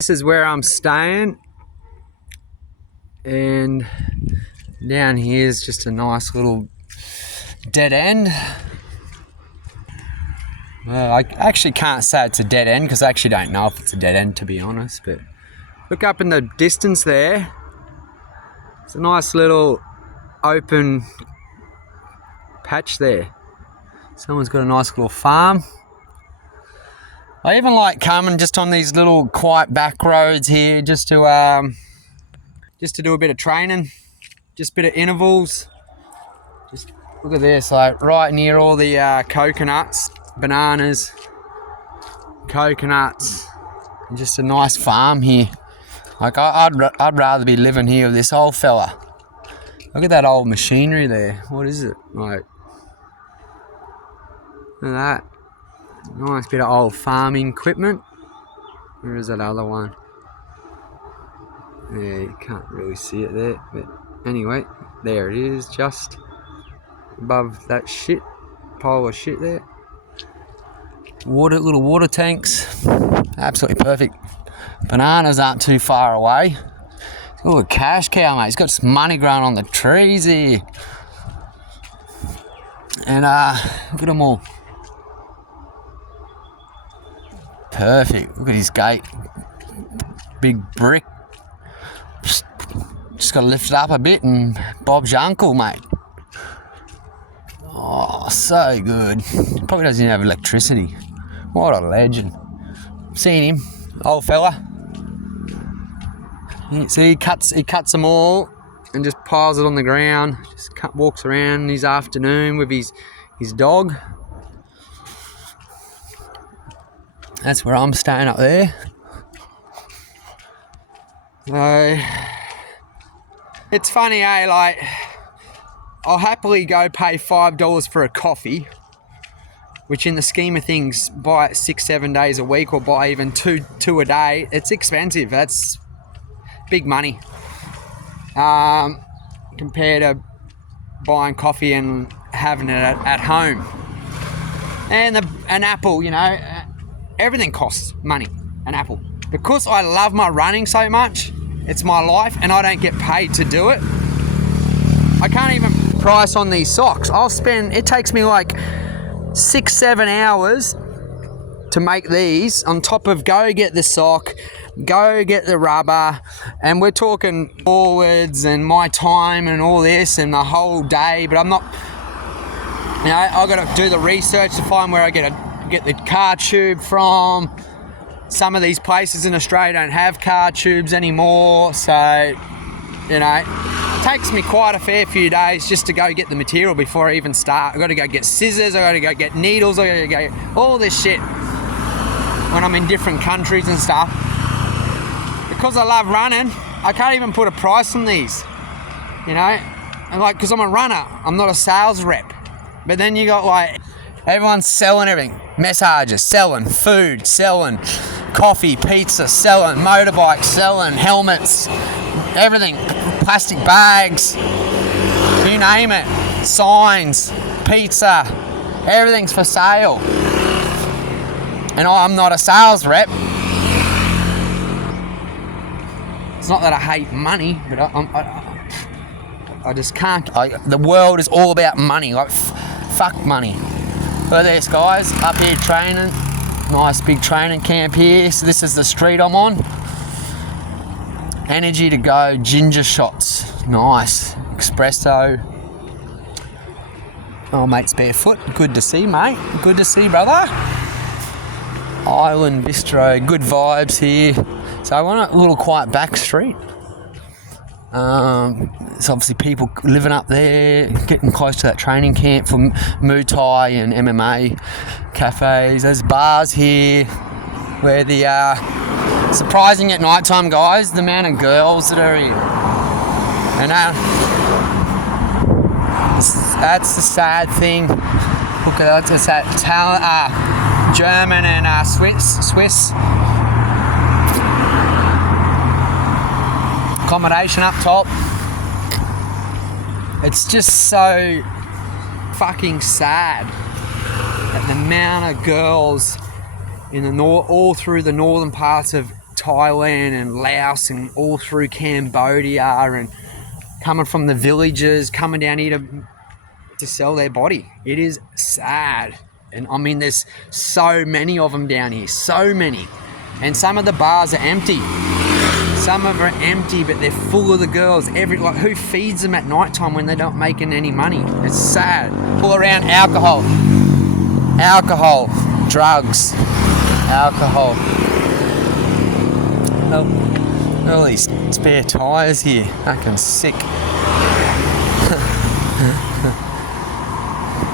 This is where I'm staying, and down here is just a nice little dead end. Well, I actually can't say it's a dead end because I actually don't know if it's a dead end, to be honest, but look up in the distance there. It's a nice little open patch there. Someone's got a nice little farm. I even like coming just on these little quiet back roads here just to do a bit of training, just a bit of intervals. Just look at this, like right near all the coconuts, bananas, coconuts, and just a nice farm here. Like I'd rather be living here with this old fella. Look at that old machinery there. What is it? Like, look at that. Nice bit of old farming equipment. Where is that other one? Yeah, you can't really see it there, but anyway, there it is, just above that shit pile of shit there. Little water tanks, absolutely perfect. Bananas aren't too far away. Oh, a cash cow, mate. He's got some money growing on the trees here. And look at them all. Perfect. Look at his gate. Big brick. Just got to lift it up a bit and Bob's your uncle, mate. Oh, so good. Probably doesn't even have electricity. What a legend. Seen him, old fella. See, he cuts them all and just piles it on the ground. Just walks around in his afternoon with his dog. That's where I'm staying up there. So, it's funny, like, I'll happily go pay $5 for a coffee, which in the scheme of things, buy it 6-7 days a week or buy even two a day. It's expensive. That's big money. Compared to buying coffee and having it at home. And an apple, everything costs money, an apple. Because I love my running so much, it's my life and I don't get paid to do it. I can't even price on these socks. It takes me like 6-7 hours to make these, on top of go get the sock, go get the rubber, and we're talking forwards and my time and all this and the whole day, but I'm not, I've got to do the research to find where I get the car tube from. Some of these places in Australia don't have car tubes anymore, so it takes me quite a fair few days just to go get the material before I even start. I've got to go get scissors, I've got to go get needles, I've got to go get all this shit when I'm in different countries and stuff. Because I love running, I can't even put a price on these, and because I'm a runner, I'm not a sales rep. But then you got like, everyone's selling everything. Massages, selling food, selling coffee, pizza, selling motorbikes, selling helmets, everything, plastic bags, you name it, signs, pizza, everything's for sale. And I'm not a sales rep. It's not that I hate money, but I just can't. The world is all about money, like fuck money. But there's guys up here training. Nice big training camp here. So this is the street I'm on. Energy to go, ginger shots. Nice. Espresso. Oh, mate's barefoot. Good to see, mate. Good to see, brother. Island Bistro. Good vibes here. So I want a little quiet back street. It's obviously people living up there, getting close to that training camp for Muay Thai and MMA cafes. There's bars here where surprising at night time, guys, the amount of girls that are in. And that's the sad thing. Look at that, it's that German and Swiss accommodation up top. It's just so fucking sad at the amount of girls in the all through the northern parts of Thailand and Laos and all through Cambodia, and coming from the villages, coming down here to sell their body. It is sad. And I mean, there's so many of them down here, so many. And some of the bars are empty. Some of them are empty, but they're full of the girls. Like, who feeds them at night time when they're not making any money? It's sad. All around alcohol, drugs, alcohol. Oh, all these spare tyres here. Fucking sick.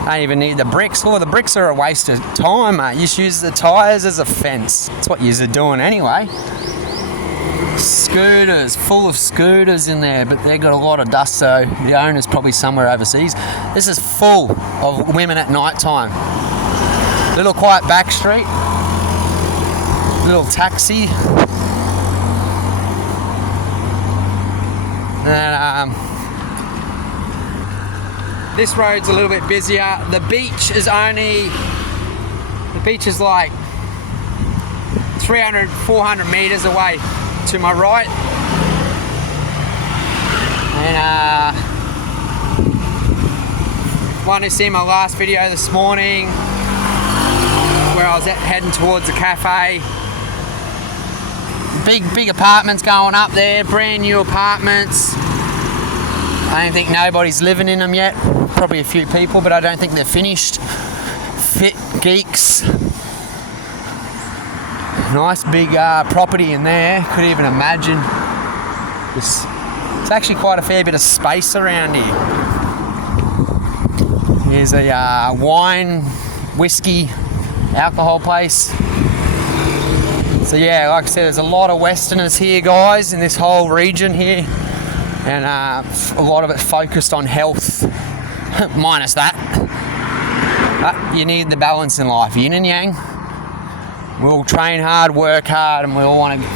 I don't even need the bricks. Oh, the bricks are a waste of time, mate. You just use the tyres as a fence. That's what you're doing anyway. Scooters, full of scooters in there, but they got a lot of dust, so the owner's probably somewhere overseas. This is full of women at night time. Little quiet back street. Little taxi. And, this road's a little bit busier. The beach is like 300, 400 meters away to my right. And one who seen my last video this morning where I was heading towards the cafe. Big apartments going up there, brand new apartments. I don't think nobody's living in them yet. Probably a few people, but I don't think they're finished. Fit geeks. Nice big property in there. Couldn't even imagine. It's actually quite a fair bit of space around here. Here's a wine, whiskey, alcohol place. So yeah, like I said, there's a lot of Westerners here, guys, in this whole region here. And a lot of it focused on health, minus that. But you need the balance in life, yin and yang. We all train hard, work hard, and we all want to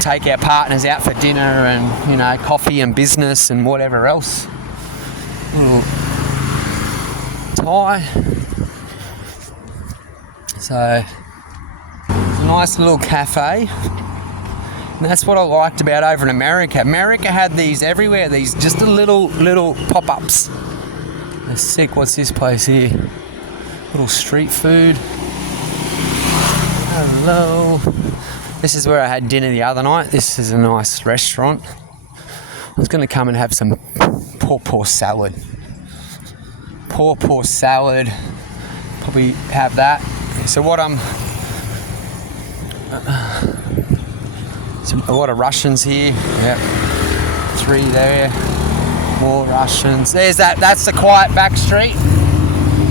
take our partners out for dinner and, you know, coffee and business and whatever else. Little Thai. So, it's a nice little cafe. And that's what I liked about over in America. America had these everywhere, these just a little pop-ups. They're sick. What's this place here? Little street food. Hello. This is where I had dinner the other night. This is a nice restaurant. I was going to come and have some paw salad. Paw salad. Probably have that. So what I'm... a lot of Russians here. Yep. 3 there. More Russians. There's that's the quiet back street.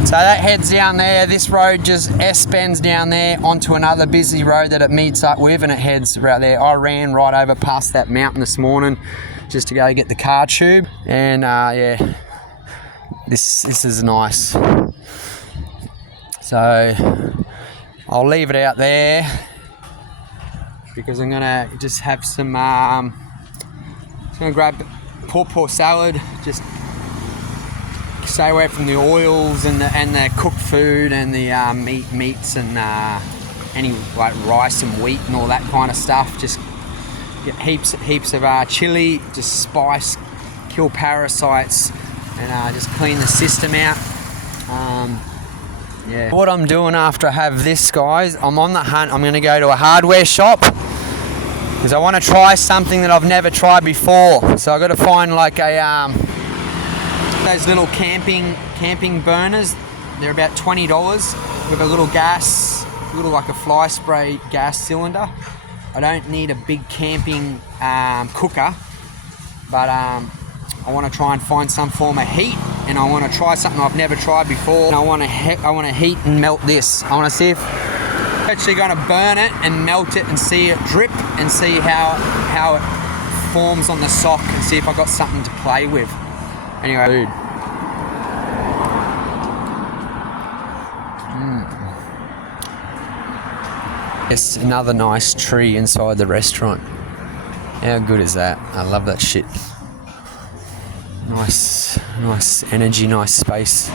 So that heads down there. This road just S-bends down there onto another busy road that it meets up with, and it heads right there. I ran right over past that mountain this morning just to go get the car tube. And yeah, this is nice. So I'll leave it out there, because I'm gonna just have some, just gonna grab paw salad, just stay away from the oils and the cooked food and the meats and any like rice and wheat and all that kind of stuff. Just get heaps of chili, just spice, kill parasites, and just clean the system out. Yeah. What I'm doing after I have this, guys, I'm on the hunt. I'm going to go to a hardware shop because I want to try something that I've never tried before. So I've got to find like a those little camping burners. They're about $20 with a little like a fly spray gas cylinder. I don't need a big camping cooker, but I want to try and find some form of heat, and I want to try something I've never tried before. And I want to heat and melt this. I want to see if I'm actually going to burn it and melt it and see it drip and see how it forms on the sock, and see if I got something to play with. Anyway, dude. It's another nice tree inside the restaurant. How good is that? I love that shit. Nice energy, nice space.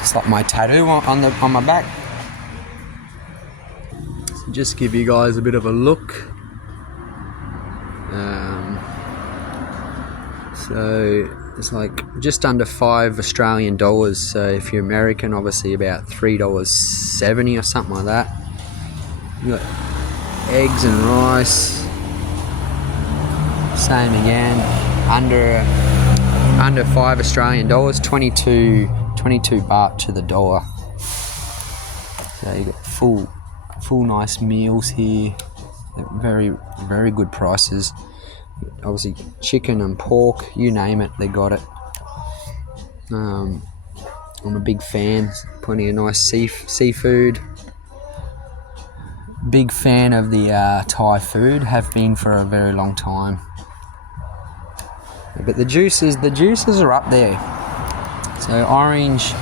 It's like my tattoo on my back. just give you guys a bit of a look. So it's like just under $5 Australian. So if you're American, obviously about $3.70 or something like that. You got eggs and rice. Same again, under $5 Australian, 22 baht to the dollar. So you got full nice meals here. Very, very good prices. Obviously chicken and pork, you name it, they got it. I'm a big fan. Plenty of nice seafood. Big fan of the Thai food. Have been for a very long time. But the juices are up there. So orange,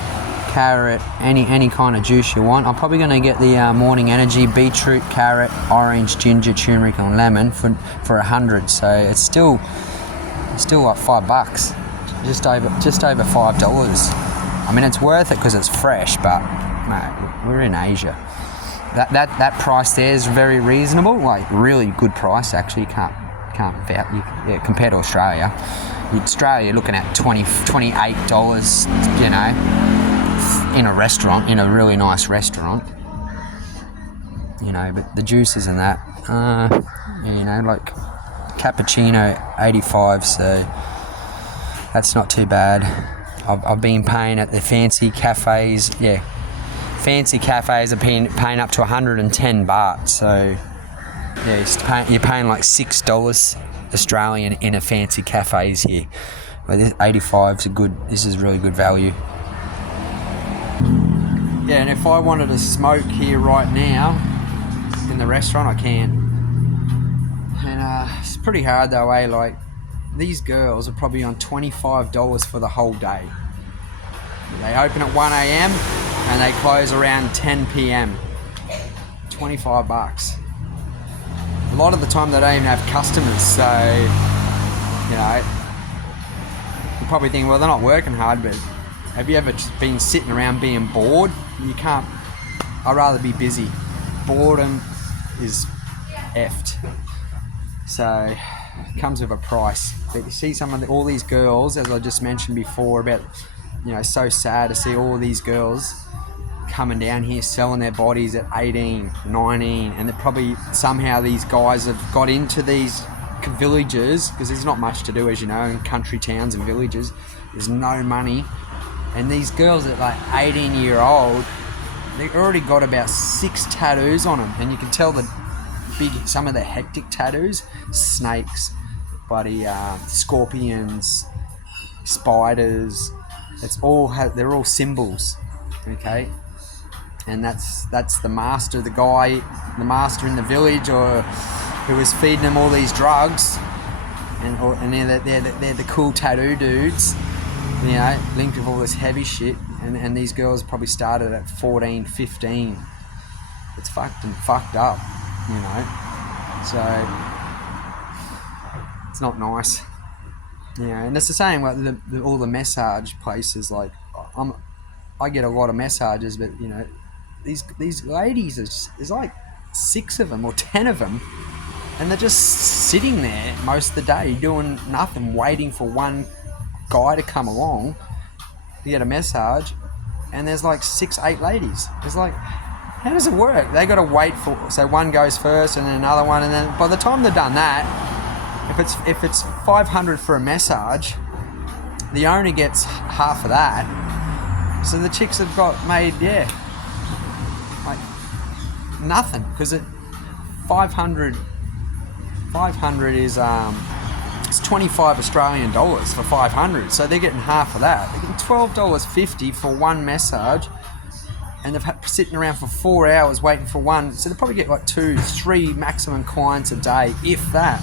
carrot, any kind of juice you want. I'm probably going to get the Morning Energy beetroot, carrot, orange, ginger, turmeric, and lemon for $100. So it's still like $5, just over $5. I mean, it's worth it because it's fresh, but mate, we're in Asia. That price there is very reasonable, like really good price actually. You can't compared to Australia. Australia, you're looking at $28, you know, in a restaurant, in a really nice restaurant, you know. But the juices and that, you know, like cappuccino 85, so that's not too bad. I've been paying at the fancy cafes, fancy cafes are paying up to 110 baht, so yeah, you're paying like $6 Australian in a fancy cafes here. But this 85's this is really good value. Yeah, and if I wanted to smoke here right now in the restaurant, I can. And it's pretty hard though, eh? Like, these girls are probably on $25 for the whole day. They open at 1 a.m. and they close around 10 p.m. $25. A lot of the time they don't even have customers, so, you know, you probably think, well, they're not working hard, but have you ever just been sitting around being bored? You can't. I'd rather be busy. Boredom is effed. So it comes with a price. But you see all these girls, as I just mentioned before, about, you know, so sad to see all these girls coming down here selling their bodies at 18, 19, and they're probably somehow these guys have got into these villages, because there's not much to do, as you know, in country towns and villages. There's no money. And these girls at like 18-year-old, they've already got about 6 tattoos on them, and you can tell some of the hectic tattoos: snakes, bloody scorpions, spiders. They're all symbols, okay. And that's the master, the master in the village, or who was feeding them all these drugs, and they're the cool tattoo dudes. You know, linked with all this heavy shit, and these girls probably started at 14, 15. It's fucked up, you know. So it's not nice, you know. And it's the same like all the massage places. Like I get a lot of massages, but you know, these ladies, there's like 6 of them or 10 of them, and they're just sitting there most of the day doing nothing, waiting for one guy to come along to get a massage, and there's like 6, 8 ladies. It's like, how does it work? They got to wait so one goes first and then another one, and then by the time they've done that, if it's 500 for a massage, the owner gets half of that. So the chicks have got made like nothing, because 500 is it's 25 Australian dollars for 500, so they're getting half of that. They're getting $12.50 for one massage, and they've sitting around for 4 hours waiting for one, so they probably get like 2, 3 maximum clients a day, if that.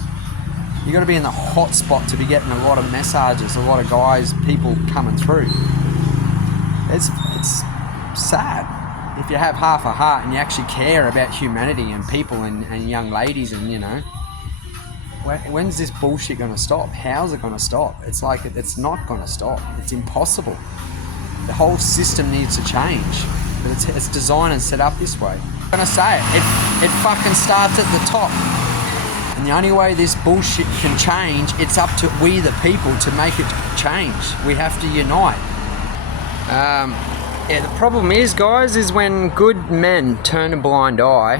You got to be in the hot spot to be getting a lot of massages, a lot of guys, people coming through. It's sad. If you have half a heart and you actually care about humanity and people and young ladies, and you know, when's this bullshit going to stop? How's it going to stop? It's like it's not going to stop. It's impossible. The whole system needs to change, but it's designed and set up this way. gonna say it fucking starts at the top. And the only way this bullshit can change, it's up to we the people to make it change. We have to unite. Yeah, the problem is, guys, is when good men turn a blind eye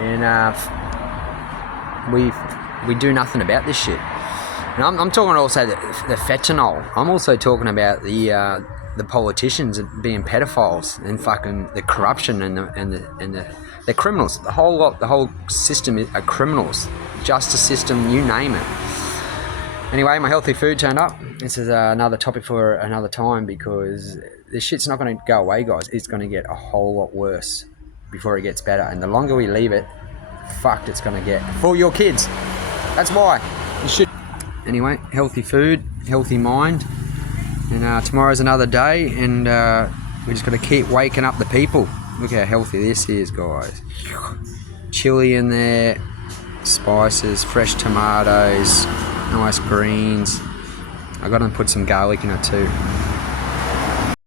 and we do nothing about this shit. And I'm talking also the fentanyl. I'm also talking about the politicians being pedophiles and fucking the corruption and the criminals. The whole lot, the whole system are criminals. Justice system, you name it. Anyway, my healthy food turned up. This is another topic for another time, because this shit's not going to go away, guys. It's going to get a whole lot worse before it gets better. And the longer we leave it, fucked it's going to get. For your kids. That's why. You should. Anyway, healthy food, healthy mind. And tomorrow's another day, and we just got to keep waking up the people. Look how healthy this is, guys. Chili in there, spices, fresh tomatoes, nice greens. I got to put some garlic in it too.